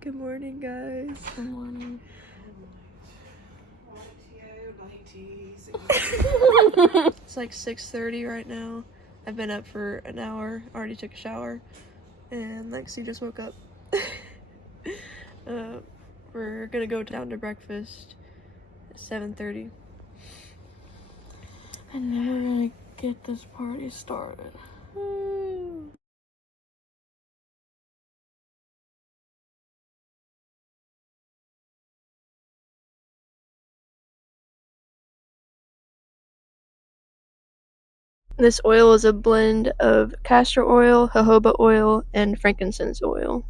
Good morning, guys. Good morning. It's like 6:30 right now. I've been up for an hour, already took a shower, and Lexi just woke up. We're gonna go down to breakfast at 7:30. And then we're gonna get this party started. Woo. This oil is a blend of castor oil, jojoba oil, and frankincense oil.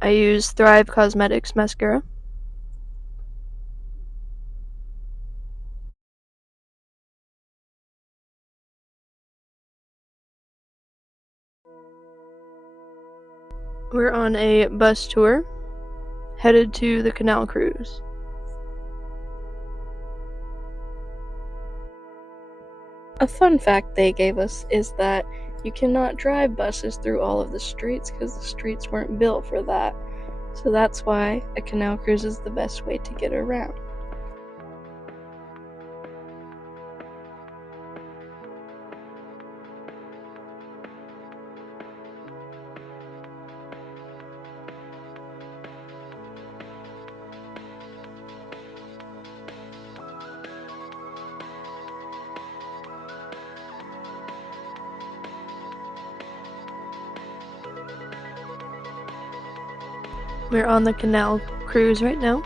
I use Thrive Cosmetics mascara. We're on a bus tour, headed to the canal cruise. A fun fact they gave us is that you cannot drive buses through all of the streets because the streets weren't built for that. So that's why a canal cruise is the best way to get around. We're on the canal cruise right now.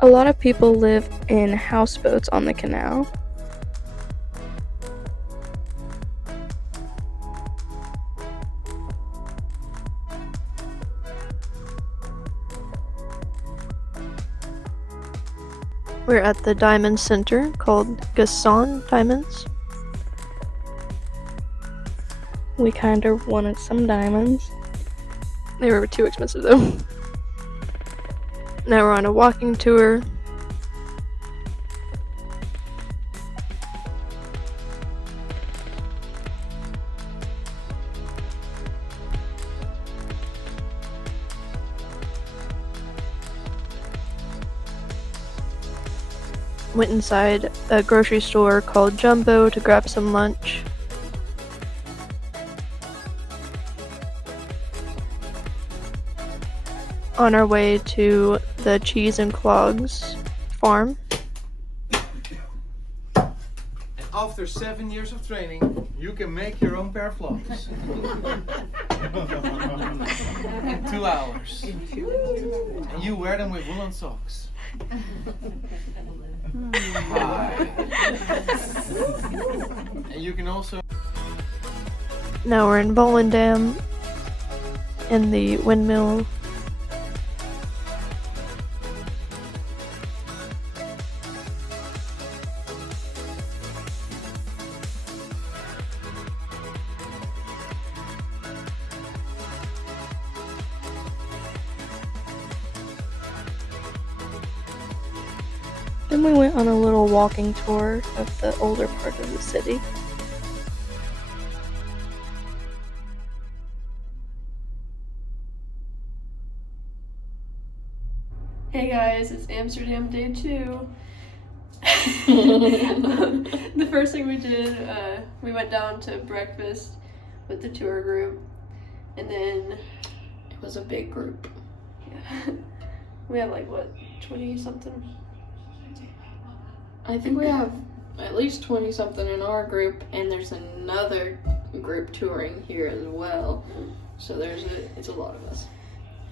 A lot of people live in houseboats on the canal. We're at the diamond center called Gasson Diamonds. We kind of wanted some diamonds. They were too expensive though. Now we're on a walking tour. Went inside a grocery store called Jumbo to grab some lunch. On our way to the Cheese and Clogs farm. And after 7 years of training, you can make your own pair of clogs. In 2 hours. And you wear them with woolen socks. Hi. And you can also... Now we're in Volendam in the windmill. Then we went on a little walking tour of the older part of the city. Hey guys, it's Amsterdam day 2. The first thing we did, we went down to breakfast with the tour group, and then It was a big group. yeah, we have like what, 20 something? I think we have at least 20 something in our group, and there's another group touring here as well. So it's a lot of us.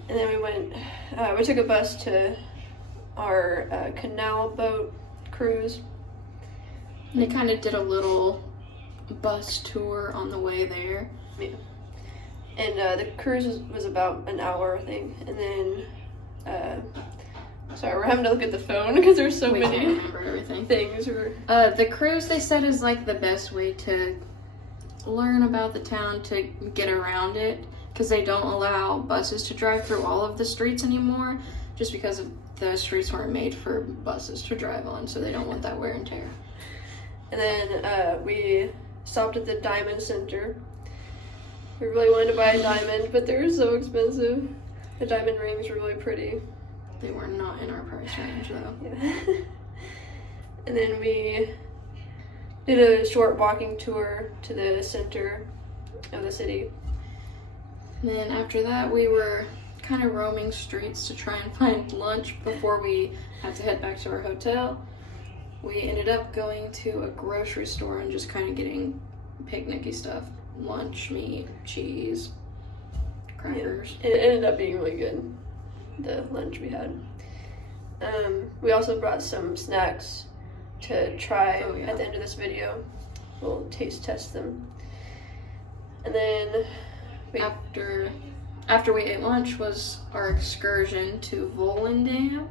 And then we took a bus to our canal boat cruise. They kind of did a little bus tour on the way there. Yeah. And the cruise was about an hour, I think. And then, sorry, we're having to look at the phone because there's so We many can't remember everything. things. The cruise, they said, is like the best way to learn about the town, to get around it, because they don't allow buses to drive through all of the streets anymore, just because of the streets weren't made for buses to drive on, so they don't want that wear and tear. And then we stopped at the Diamond Center. We really wanted to buy a diamond, but they were so expensive. The diamond rings were really pretty. They were not in our price range, though. Yeah. And then we did a short walking tour to the center of the city. And then after that, we were kind of roaming streets to try and find lunch before we had to head back to our hotel. We ended up going to a grocery store and just kind of getting picnicky stuff. Lunch, meat, cheese, crackers. Yeah. It ended up being really good, the lunch we had. We also brought some snacks to try at the end of this video. We'll taste test them. And then After we ate lunch was our excursion to Volendam,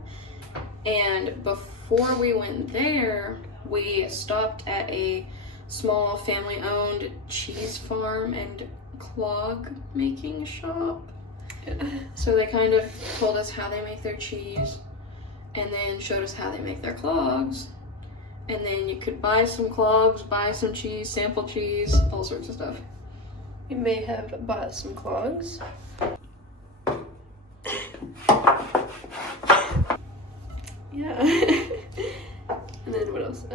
and before we went there, we stopped at a small family-owned cheese farm and clog making shop. So they kind of told us how they make their cheese, and then showed us how they make their clogs, and then you could buy some clogs, buy some cheese, sample cheese, all sorts of stuff. we may have bought some clogs. Yeah. And then what else?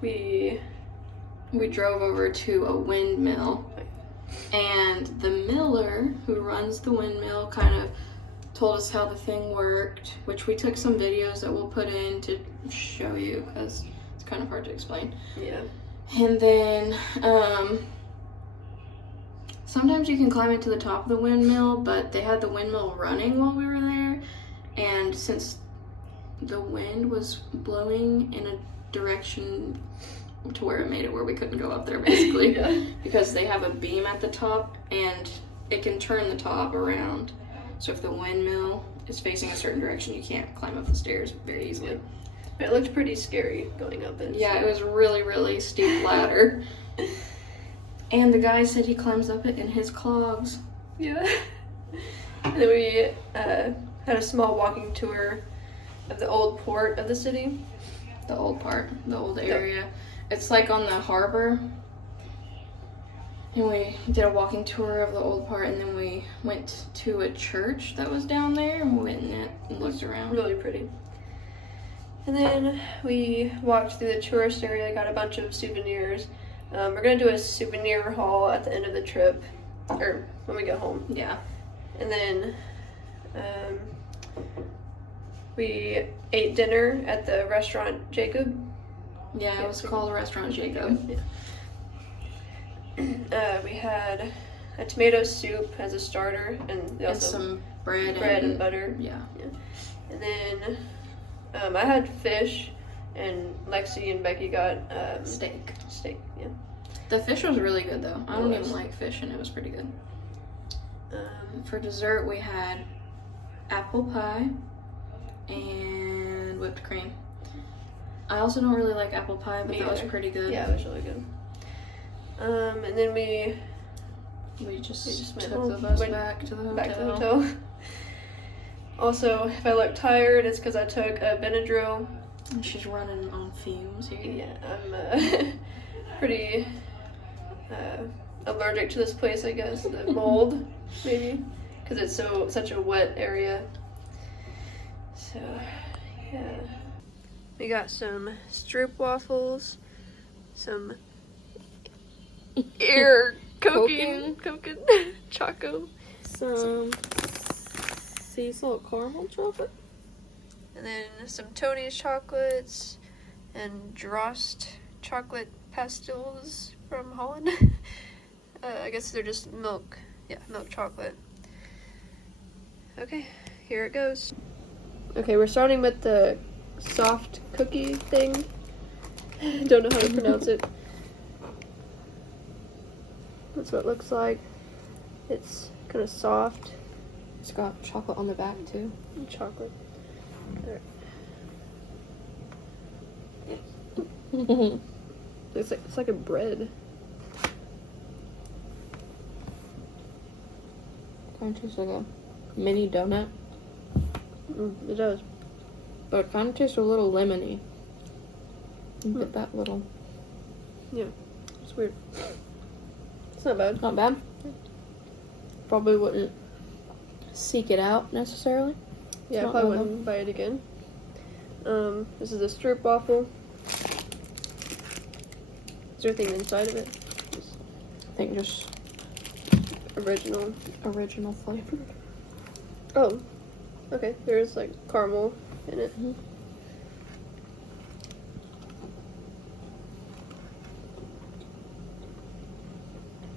We drove over to a windmill, and the miller who runs the windmill kind of told us how the thing worked, which we took some videos that we'll put in to show you because it's kind of hard to explain. Yeah. And then sometimes you can climb into the top of the windmill, but they had the windmill running while we were there, and since the wind was blowing in a direction to where it made it where we couldn't go up there, basically. Yeah. Because they have a beam at the top and it can turn the top around, so if the windmill is facing a certain direction, you can't climb up the stairs very easily. Yeah. But it looked pretty scary going up it. Yeah, it was really, really steep ladder. And the guy said he climbs up it in his clogs. Yeah. And then we had a small walking tour of the old port of the city. The old part, the old area. It's like on the harbor. And we did a walking tour of the old part, and then we went to a church that was down there, and we went in it and looked around. Really pretty. And then we walked through the tourist area, got a bunch of souvenirs. We're gonna do a souvenir haul at the end of the trip, or when we get home. Yeah. And then we ate dinner at the restaurant Jacob. Yeah, it was called Restaurant Jacob. Yeah. We had a tomato soup as a starter, and And some bread and butter. Yeah. And then I had fish, and Lexi and Becky got Steak. Steak, yeah. The fish was really good though. I don't It was. even like fish, and it was pretty good. For dessert, we had apple pie and whipped cream. I also don't really like apple pie, but Me that was either. pretty good. Yeah, it was really good. And then we just went took home. the bus Went back to the hotel. back to the hotel. Also, if I look tired, it's because I took a Benadryl. And she's running on fumes here. Yeah, I'm pretty allergic to this place, I guess. The mold, maybe, because it's such a wet area. So, yeah. We got some stroop waffles, some ear coking choco, Some sea salt caramel chocolate. and then some Tony's chocolates and Drost chocolate pastilles from Holland. I guess they're just milk chocolate. Okay, here it goes. Okay, we're starting with the soft cookie thing. Don't know how to pronounce it. That's what it looks like. It's kind of soft. It's got chocolate on the back too. And chocolate. It's like a bread. Kind of tastes like a mini donut. It does. But it kind of tastes a little lemony. You get that little... Yeah. It's weird. It's not bad. Not bad. Probably wouldn't seek it out necessarily. Yeah, I Not probably bad. wouldn't buy it again. This is a stroop waffle. Is there anything inside of it? I think just Original. flavor. Oh. Okay, there's like caramel in it. Mhm.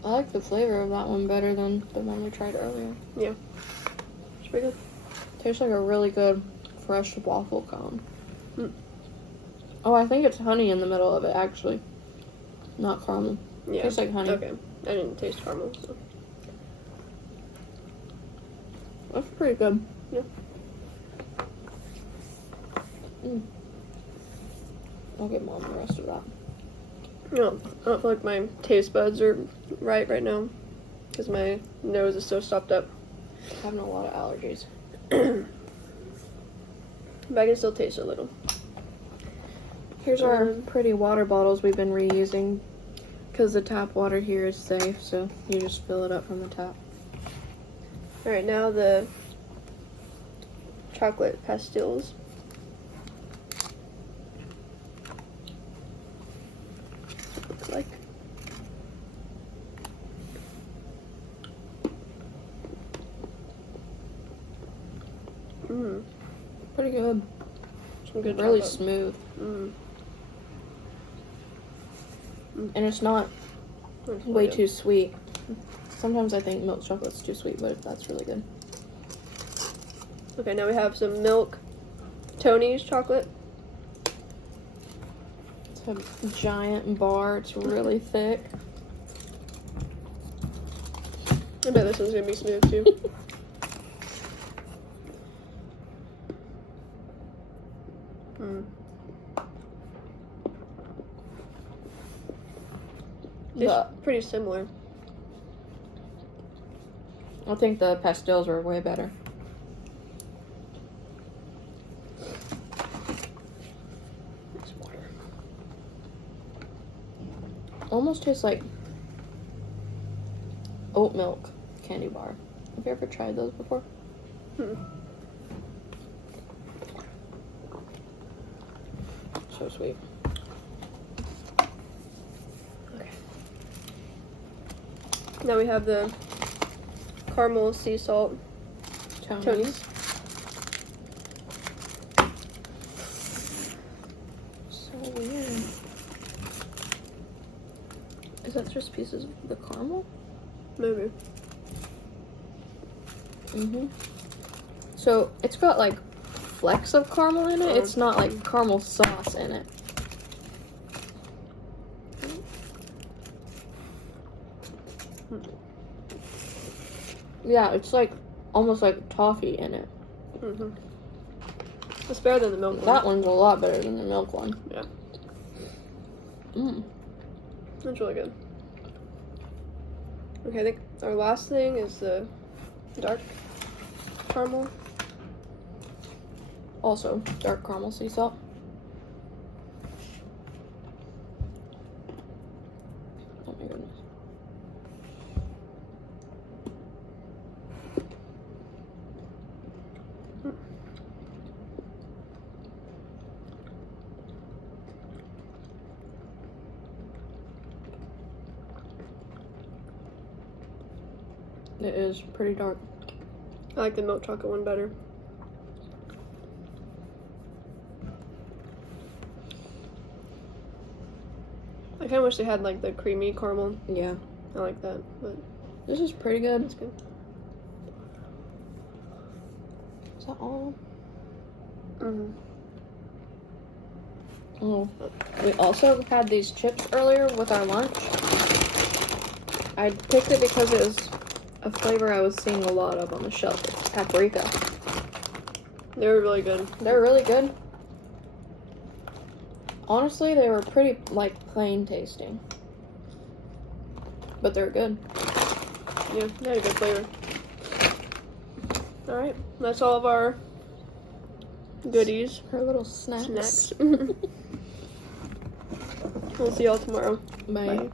I like the flavor of that one better than the one we tried earlier. It's pretty good. Tastes like a really good fresh waffle cone. Mm. Oh, I think it's honey in the middle of it, actually. Not caramel. Yeah. Tastes like honey. Okay. I didn't taste caramel, so. That's pretty good. Yeah. I'll get Mom the rest of that. No, I don't feel like my taste buds are right now. Because my nose is so stopped up. I'm having a lot of allergies. But I can still taste a little. Here's our pretty water bottles we've been reusing. Because the tap water here is safe, so you just fill it up from the tap. Alright, now the chocolate pastilles. Looks like. Pretty good. Some good Really chocolate. smooth. Mm. And it's not That's way good. too sweet. Sometimes I think milk chocolate's too sweet, but that's really good. Okay, now we have some milk Tony's chocolate. It's a giant bar. It's really thick. I bet this one's gonna be smooth too. It's pretty similar. I think the pastels are way better. It's water. Almost tastes like oat milk candy bar. Have you ever tried those before? So sweet. Now we have the caramel sea salt Tony's. So weird. Is that just pieces of the caramel? Maybe. So it's got like flecks of caramel in it. It's not like caramel sauce in it. Yeah, it's like almost like toffee in it. It's better than the milk one. That one's a lot better than the milk one. Yeah. Mm. That's really good. Okay, I think our last thing is the dark caramel. Also, dark caramel sea salt. Oh my goodness. It is pretty dark. I like the milk chocolate one better. I kind of wish they had like the creamy caramel. Yeah. I like that, but This is pretty good. it's good. Is that all? Mm-hmm. Oh. We also had these chips earlier with our lunch. I picked it because it was a flavor I was seeing a lot of on the shelf. It's paprika. They were really good. They're really good. Honestly, they were pretty, like, plain tasting. But they're good. Yeah, they had a good flavor. Alright, that's all of our goodies. Her little snacks. Snacks. We'll see y'all tomorrow. Bye. Bye.